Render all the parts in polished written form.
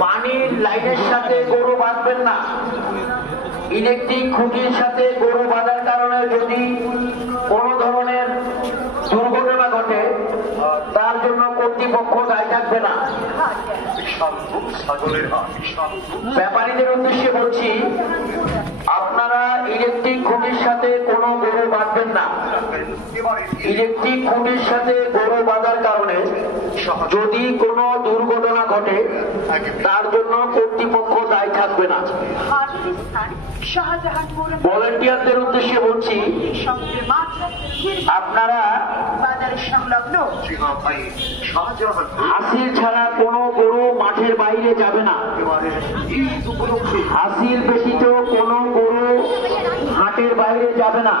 পানির লাইনের সাথে গরু বাঁধবেন না। ইলেকট্রিক খুঁটির সাথে গরু বাঁধার কারণে যদি কোনো ধরনের দুর্ঘটনা ঘটে তার জন্য কর্তৃপক্ষ দায়ী থাকবে না। ব্যাপারীদের উদ্দেশ্যে বলছি, আপনারা ইলেকট্রিক খুঁটির সাথে কোনো গরু বাঁধবেন না। ইলেকট্রিক খুঁটির সাথে গরু বাঁধার কারণে যদি কোনো দুর্ঘটনা ঘটে তার জন্য কর্তৃপক্ষ দায়ী থাকবে না। ভলান্টিয়ারদের উদ্দেশ্যে বলছি, আপনারা হাসিল ছাড়া কোনো গরু মাঠের বাইরে যাবে না। হাসিল ব্যতীত কোনো গরু হাটের বাইরে যাবে না।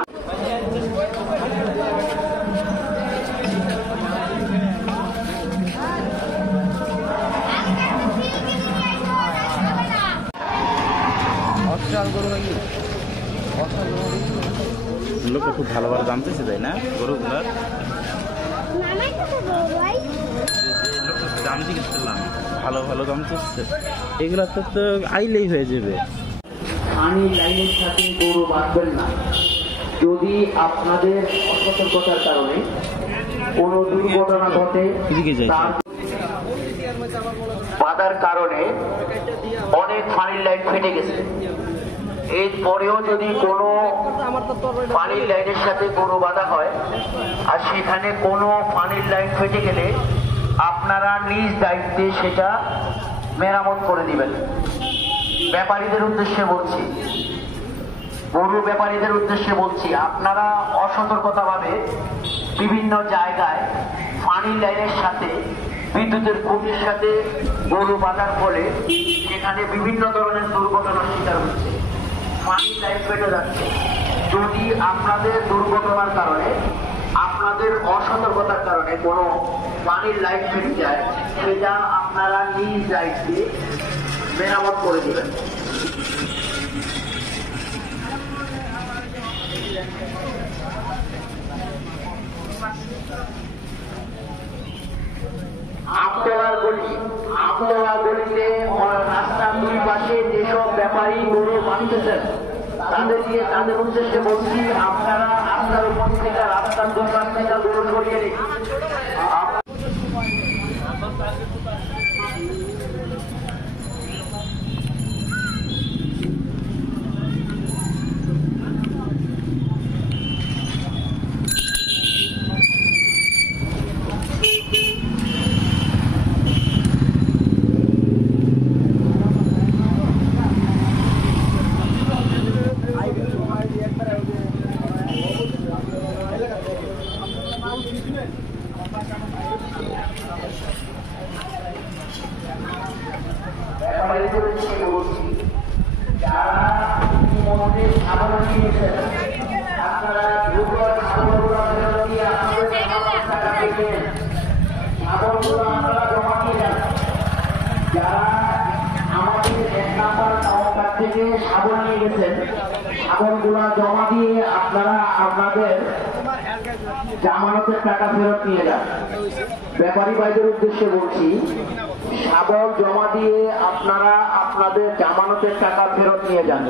লোকটা খুব ভালো ভালো জানতেছে তাই না গরুগুলার দাম জিজ্ঞেস করলাম, ভালো ভালো দাম চলছে। এগুলা তো আইলেই হয়ে যাবে। পানির লাইনের সাথে গরু বাঁধবেন না। যদি আপনাদের অসতর্কতার কারণে কোনো দুর্ঘটনা ঘটে বাঁধার কারণে অনেক পানির লাইন ফেটে গেছে, এরপরেও যদি কোনো পানির লাইনের সাথে গরু বাঁধা হয় আর সেখানে কোনো পানির লাইন ফেটে গেলে আপনারা নিজ দায়িত্বে সেটা মেরামত করে দিবেন। ব্যাপারীদের উদ্দেশ্যে বলছি, গরু ব্যাপারীদের উদ্দেশ্যে বলছি, আপনারা অসতর্কতাভাবে বিভিন্ন জায়গায় পানির লাইনের সাথে বিদ্যুতের খুঁটির সাথে গরু বাঁধার ফলে সেখানে বিভিন্ন ধরনের দুর্ঘটনার শিকার হচ্ছে, পানির লাইন ফেটে যাচ্ছে। যদি আপনাদের দুর্ঘটনার কারণে, আপনাদের অসতর্কতার কারণে কোনো পানির লাইন ফেটে যায়, সেটা আপনারা নিজ দায়িত্বে মেরামত করে দিবেন। আমতলা গলিতে রাস্তার দুই পাশে যেসব ব্যাপারী গরু বাঁধতেছেন তাদের উদ্দেশ্যে বলছি, আপনারা রাস্তার উপর থেকে, রাস্তার দুই পাশ থেকে গরু সরিয়ে দিন। যারা ইতিমধ্যে ছাগল নিয়েছেন, আপনারা দ্রুত ছাগলগুলো ফেরত দিয়ে আপনাদের টাকা পেয়েছেন, ছাগলগুলো আপনারা জমা দিয়ে যান। যারা আমাদের 1 নম্বর কাউন্টার থেকে ছাগল নিয়ে গেছেন, ছাগলগুলো জমা দিয়ে আপনারা আপনাদের জামানতের টাকা ফেরত নিয়ে যান। ব্যাপারী ভাইদের উদ্দেশ্যে বলছি, ছাগল জমা দিয়ে আপনারা আপনাদের জামানতের টাকা ফেরত নিয়ে যান।